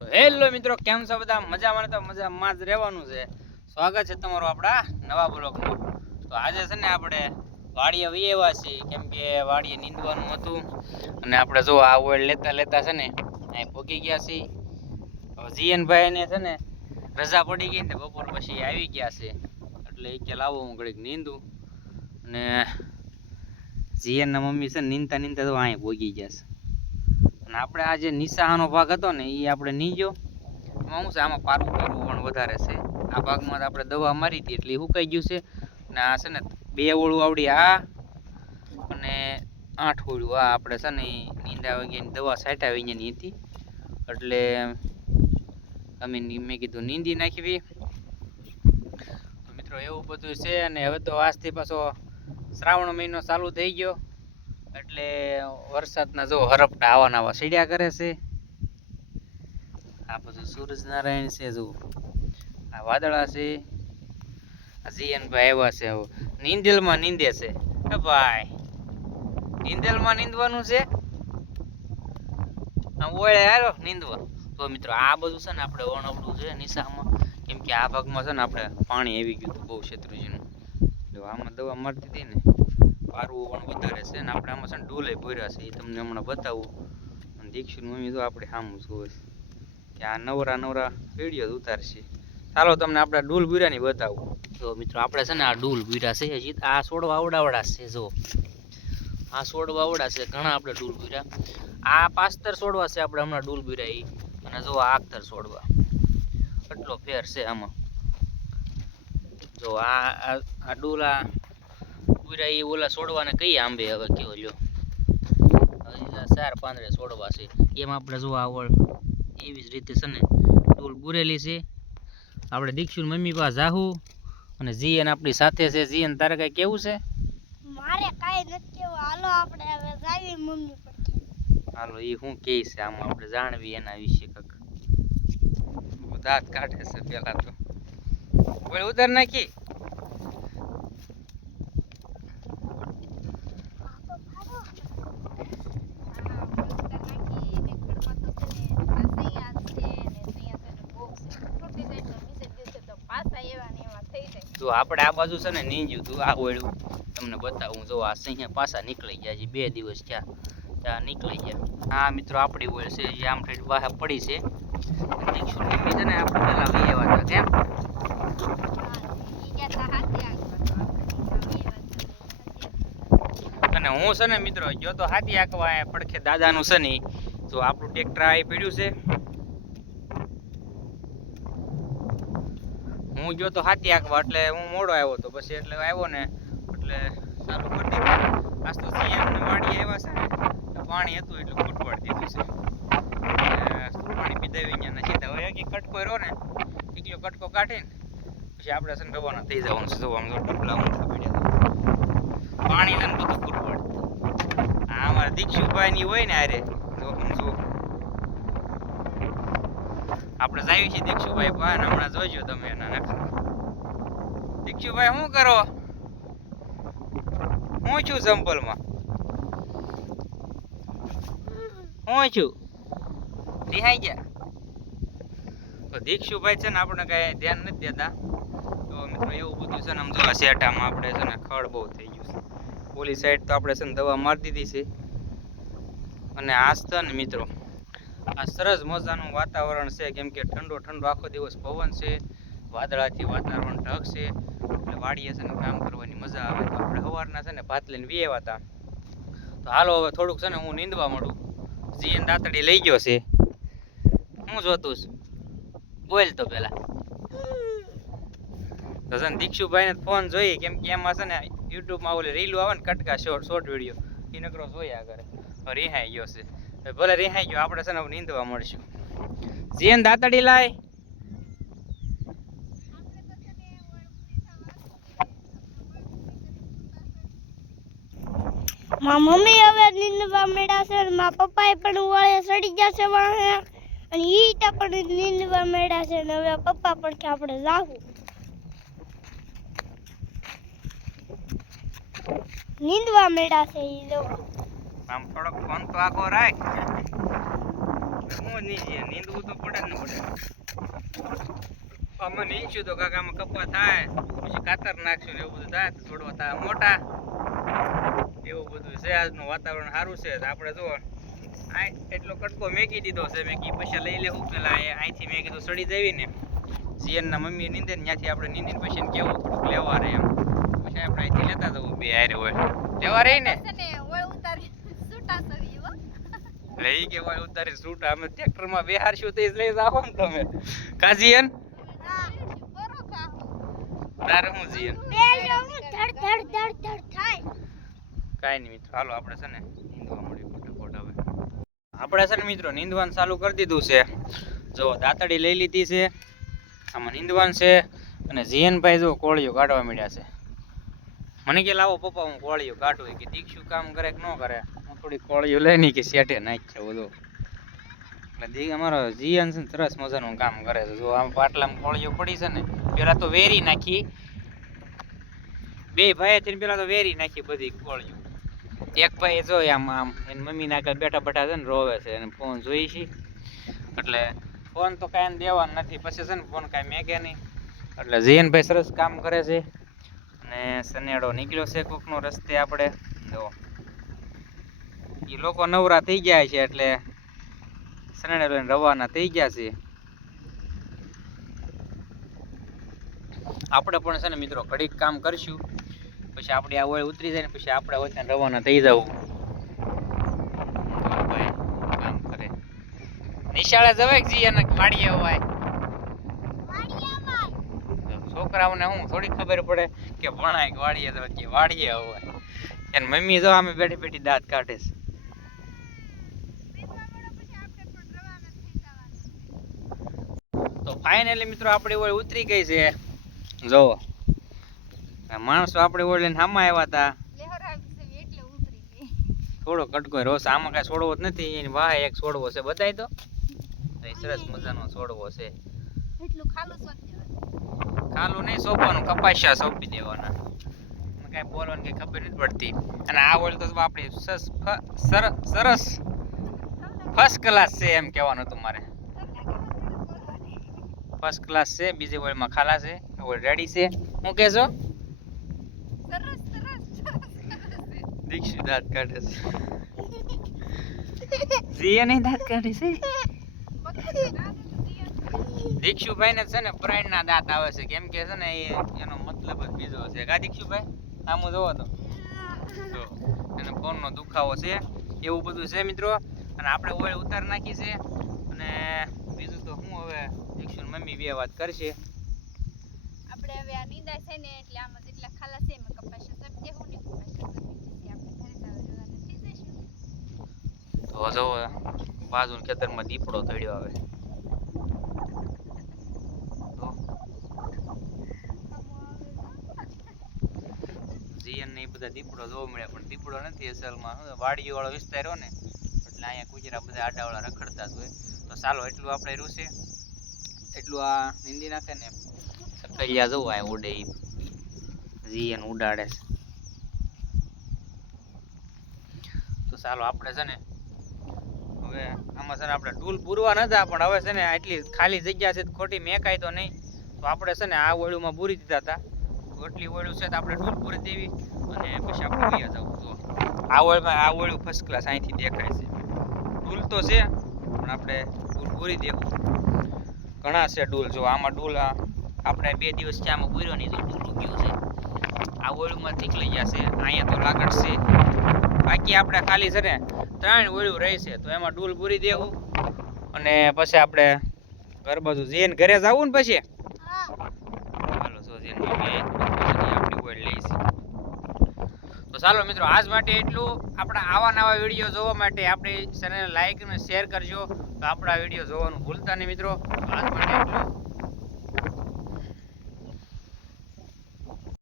Hello મિત્રો, કેમ છો બધા? મજામાં તો મજામાં જ રહેવાનું છે. સ્વાગત છે તમારું આપણા નવા બ્લોગમાં. તો આજે છે ને આપણે વાડીએ વહીએવા છીએ, કેમ કે વાડીએ નીંદવાનું હતું અને આપણે જો આ ઓળ લેતા લેતા છે ને અહીં ભોગી ગયા છીએ. જીએનભાઈને છે ને રજા પડી ગઈ ને બપોર પછી આવી ગયા છે, એટલે એ કે લાવો હું ઘડીક નીંદું. અને જીએનના મમ્મી છે ને નીંદતા નીંદતા તો અહીં ભોગી ગયા છે. અને આપણે આ જે નિશાનો ભાગ હતો ને એ આપણે નીંજ્યો. એમાં શું છે, આમાં પારું પણ વધારે છે. આ ભાગમાં આપણે દવા મારી હતી એટલે સુકાઈ ગયું છે. અને આ છે ને 2 ઓળું આવડી આ અને 8 ઓળું આ આપણે છે ને નીંદા વગેરેની દવા છાંટા વિનાની હતી, એટલે મેં કીધું નીંદી નાખવી. તો મિત્રો એવું બધું છે. અને હવે તો આજથી પાછો શ્રાવણ મહિનો ચાલુ થઈ ગયો, એટલે વરસાદના જો હરપટા આવા નવા સીડ્યા કરે છે. આ બધું સૂરજનારાયણ છે, જો આ વાદળા છે. આ જીએનભાઈ આવ્યા છે, નીંદેલમાં નીંદે છે. ભાઈ નીંદેલમાં નીંદવાનું છે, ઓળે હાલો નીંદવા. તો મિત્રો આ બધું છે ને આપણે વણવડું છે નિશામાં, કેમ કે આ ભાગમાં છે ને આપણે પાણી આવી ગયું હતું બહુ શેત્રુજીનું. જો આમાં દવા મારતી હતી ને પારવું પણ વધારે છે ને આપણે આમાં છે ને ડોલે ભર્યા છે, એ તમને હમણાં બતાવું. અને દીક્ષુની મમ્મી તો આપણે સામું જોવે કે આ નવરા નવરા વિડીયો ઉતારશે. ચાલો તમને આપણે ડૂલ ભર્યાની બતાવું. તો મિત્રો આપણે છે ને આ ડૂલ ભર્યા છે, હજી આ છોડવા આવડાવડા છે. જો આ છોડવા આવડા છે ઘણા, આપણે ડૂલ ભર્યા. આ 5 છોડવા છે આપણે હમણાં ડૂલ ભર્યા. અને જો આ 8 છોડવા, એટલો ફેર છે આમાં. જો આ ડૂલા પૂરા એ ઓલા છોડવાને કઈ આંબે હવે કેવો લ્યો, 4 પાંદડે છોડવા છે. એમ આપણે જો આવડ એવી જ રીતે છે ને ડૂલ બુરેલી છે. આપણે દીક્ષુની મમ્મી પાસે જાહું અને જીએન આપણી સાથે છે. જીએન તારે કઈ કેવું છે? મારે કાઈ નથી કેવું, હાલો આપણે હવે જાવી મમ્મી પર. હાલો એ શું કહે છે આમાં આપણે જાણવી એના વિશે કંઈક. દાંત કાઢે છે પેલા તો કોઈ ઉધાર નાખી. જો આપણે આ બાજુ છે ને નીંજ્યું તું આ ઓળ્યું તમને બતાવું. જો આ સિંહ પાછા નીકળી ગયા, હજી 2 દિવસ થયા ત્યાં નીકળી ગયા. હા મિત્રો આપણી ઓળ છે, જે આમ ઠેઠ બહાર પડી છે. છે ને આપણે પેલા લઈ આવ્યા હતા કેમ. અને હું છે ને મિત્રો જો તો હાથી આંકવા પડખે દાદાનું છે ને, તો આપણું ટ્રેક્ટર આવી પડ્યું છે. હું જો તો હાથી આંકવા એટલે હું મોડો આવ્યો હતો, પછી એટલે આવ્યો ને એટલે સારું કરી દીધું. આજ તો સીએમને વાડી આવ્યા છે ને, પાણી હતું એટલે ફૂટવાડી દીધું છે. પાણી પીધાવી અહીંયા સીધા હવે એક કટકો રહ્યો ને એકલો કટકો કાઢીને પછી આપણે છે ને રવાના થઈ જવાનું છે. જોવા તો ડબલા ઊંચા પડ્યા પાણી ને બધું ફૂટવાડ. આ અમારા દીક્ષુભાઈ ની હોય ને આરે જો આપણે જાવી છીએ દીક્ષુભાઈ પાસે, હમણાં જોઈજો તમે એના નખરા. દીક્ષુભાઈ શું કરો? હું છું સંપલમાં, હું છું રિહાઈ ગયા. તો દીક્ષુભાઈ છે ને આપણે કઈ ધ્યાન નથી દેતા. તો મિત્રો એવું બધું છે ને આમ જોવા શેઠામાં આપણે છે ને ખડ બહુ થઈ ગયું છે. ઓલી સાઈડ તો આપણે છે ને દવા મારી દીધી છે. અને આજ તો ને મિત્રો આ સરસ મજાનું વાતાવરણ છે, કેમ કે ઠંડો ઠંડો આખો દિવસ પવન છે, વાદળાથી વાતાવરણ ઢગશે એટલે વાડીએ છે ને કામ કરવાની મજા આવે. તો આપણે સવારના છે ને ભાત લઈને વી આવ્યા હતા. તો હાલો હવે થોડુંક છે ને હું નીંદવા મળું. જીએન દાંતડી લઈ ગયો છે. હું જોતું બોલ તો પેલા તો છે ને દીક્ષુભાઈ ને ફોન જોઈએ, કેમ કે એમાં છે ને યુટ્યુબમાં ઓલી રીલું આવે ને કટકા શોર્ટ વિડીયો એ નકરો જોયા કરે. રિહાઈ ગયો છે, ભલે રિહાઈ ગયો, આપણે છે ને નીંદવા મળશું. જીએન દાંતડી લાય. મારા મમ્મી હવે નીંદવા મેળા છે, મારા પપ્પાએ પણ વાળે સડી ગયા છે વાહે, અને ઈટા પણ નીંદવા મેળા છે. ને હવે પપ્પા પણ કે આપણે જાવું નીંદવા મેળા છે. ઈ જો આમ થોડોક ફોન તો આખો રાખ. હું નીંદવું તો પડે ને. આમાં નીચું તો કાકામાં કપા થાય પછી કાતર નાખશું ને એવું બધું થાય તો છોડવા થાય મોટા એવું બધું છે. આજનું વાતાવરણ સારું છે તો આપણે જો આ એટલો કટકો મેકી દીધો છે. મેં કી પછી લઈ લેવું પેલા અહીંથી મેં કીધું સડી દેવી ને જીયનના મમ્મી નીંદે ને ત્યાંથી આપણે નીંદીને પછી એને કેવું થોડુંક લેવા રહે એમ પછી આપણે અહીંથી લેતા જવું બે હારે હોય લેવા રહી ને એટલે ઈ કે હોય ઉતારી સૂટા અમે ટ્રેક્ટરમાં બેહારશું તો લઈ જાઓ ને તમે કાજીયન તારે હું જીયન કાંઈ નહીં મિત્રો હાલો આપણે છે ને નીંદવા મળી ફટાફટ હવે આપણે છે ને મિત્રો નીંદવાનું ચાલુ કરી દીધું છે. જો દાંતડી લઈ લીધી છે આમાં નીંદવાનું છે અને જીયનભાઈ જો કોળીઓ કાઢવા માંડ્યા છે. મને કે લાવો પપ્પા હું કોળીઓ કાઢું કે દીક્ષુ કામ કરે કે ન કરે હું થોડી કોળીઓ લઈને કે શેઠે નાખી બધું એટલે અમારો જીયન છે ને સરસ મજાનું કામ કરે છે. જો આમ પાટલામાં કોળીઓ પડી છે ને પેલા તો વેરી નાખી બે ભાઈ થઈને પેલા તો વેરી નાખી બધી કોળીઓ. એક ભાઈ જો આમ આમ એની મમ્મી ના બેઠા બેઠા છે ને રોવે છે અને ફોન જોઈ છે એટલે ફોન તો કાંઈ દેવાનું નથી પછી છે ને ફોન કાંઈ મેકે નહીં એટલે જીયનભાઈ સરસ કામ કરે છે. અને સનેડો નીકળ્યો છે કોકનો રસ્તે આપણે જો એ લોકો નવરા થઈ ગયા છે એટલે સનેડો લઈને રવાના થઈ ગયા છે. આપણે પણ છે ને મિત્રો ઘડીક કામ કરશું પછી આપણે આ ઓળ ઉતરી જાય ને પછી આપણે વચ્ચે રવાના થઈ જવું. કામ કરે નિશાળે જવાય કે જીયાને વાડીએ હોય છોકરાઓને હું થોડી ખબર પડે કે ભણાય કે વાડીએ જવાય કે વાડીએ હોય એને મમ્મી જો અમે બેઠી બેઠી દાંત કાઢે છે. તો ફાઇનલી મિત્રો આપણી ઓળ ઉતરી ગઈ છે. જો માણસો આપણે ઓળ લઈને સામા આવ્યા હતા થોડો કટકો રોસ આમાં કઈ છોડવો જ નથી એની વાહ એક છોડવો છે બતાય તો સરસ મજાનો છોડવો છે. ખાલું નહીં સોંપવાનું કપાસિયા સોંપી દેવાના કઈ બોલવાની કઈ ખબર નથી પડતી. અને આ ઓળ તો આપણી સરસ ફર્સ્ટ ક્લાસ છે એમ કહેવાનું હતું મારે. ફર્સ્ટ ક્લાસ છે. બીજી ઓળમાં ખાલા છે ઓળ રેડી છે. હું કહેશો દીક્ષુ દાંત કાઢે છે જીયા નહીં દાંત કાઢે છે. દીક્ષુભાઈ ને છે ને પ્રાણ ના દાંત આવે છે કેમ કે છે ને એનો મતલબ જ બીજો છે કા દીક્ષુભાઈ આમ જોવો તો એને ફોન નો દુખાવો છે એવું બધું છે મિત્રો. અને આપણે ઓળ ઉતાર નાખી છે અને બીજું તો હું હવે દીક્ષુ મમ્મી બે વાત કરશે. આપણે હવે આ નીંદા છે ને એટલે આમાં જેટલા ખાલા છે એમાં કપાસિયા સબ દેવું ને કપાસિયા તો જો બાજુ ખેતરમાં દીપડો થડ્યો આવે જીયન ને બધા દીપડો જોવા મળ્યા પણ દીપડો નથી અસલમાં વાડીઓ વાળો વિસ્તાર રહ્યો ને એટલે અહીંયા કુજરા બધા આડાવાળા રખડતા જ હોય. તો ચાલો એટલું આપણે રહ્યું છે એટલું આ નીંદી નાખે ને સકલિયા જવું આ ઉડે જીયન ઉડાડે છે. તો ચાલો આપણે છે ને હવે આમાં છે ને આપણે ટૂલ પૂરવા નતા પણ હવે છે ને આટલી ખાલી જગ્યા છે ખોટી મેકાય તો નહીં તો આપણે છે ને આ ઓળુમાં પૂરી દીધા હતા. એટલી ઓળું છે તો આપણે ટૂલ પૂરી દેવી અને પછી આપણે લઈ જવું. તો આ ઓળમાં આ ઓળું ફર્સ્ટ ક્લાસ અહીંથી દેખાય છે. ટૂલ તો છે પણ આપણે ટૂલ પૂરી દેવું. ઘણા છે ડૂલ જો આમાં ડૂલ આપણે 2 દિવસ છે આમાં પૂર્યો નહીં તો ડૂલ ગયું છે. આ ઓળુંમાંથી લઈ જશે અહીંયા તો લાગડ છે બાકી આપણે ખાલી છે ને 3 ઓળું રહી છે તો એમાં ડૂલ પૂરી દેવું અને પછી આપણે ઘર બાજુ જઈને ઘરે જવું ને પછી ચાલો જો જઈને આપણી ઓળ લઈશું. તો ચાલો મિત્રો આજ માટે એટલું. આપણા આવા નવા વિડીયો જોવા માટે આપણી ચેનલને લાઈક અને શેર કરજો. તો આપણા વિડીયો જોવાનું ભૂલતા નહીં મિત્રો. આજ માટે એટલું.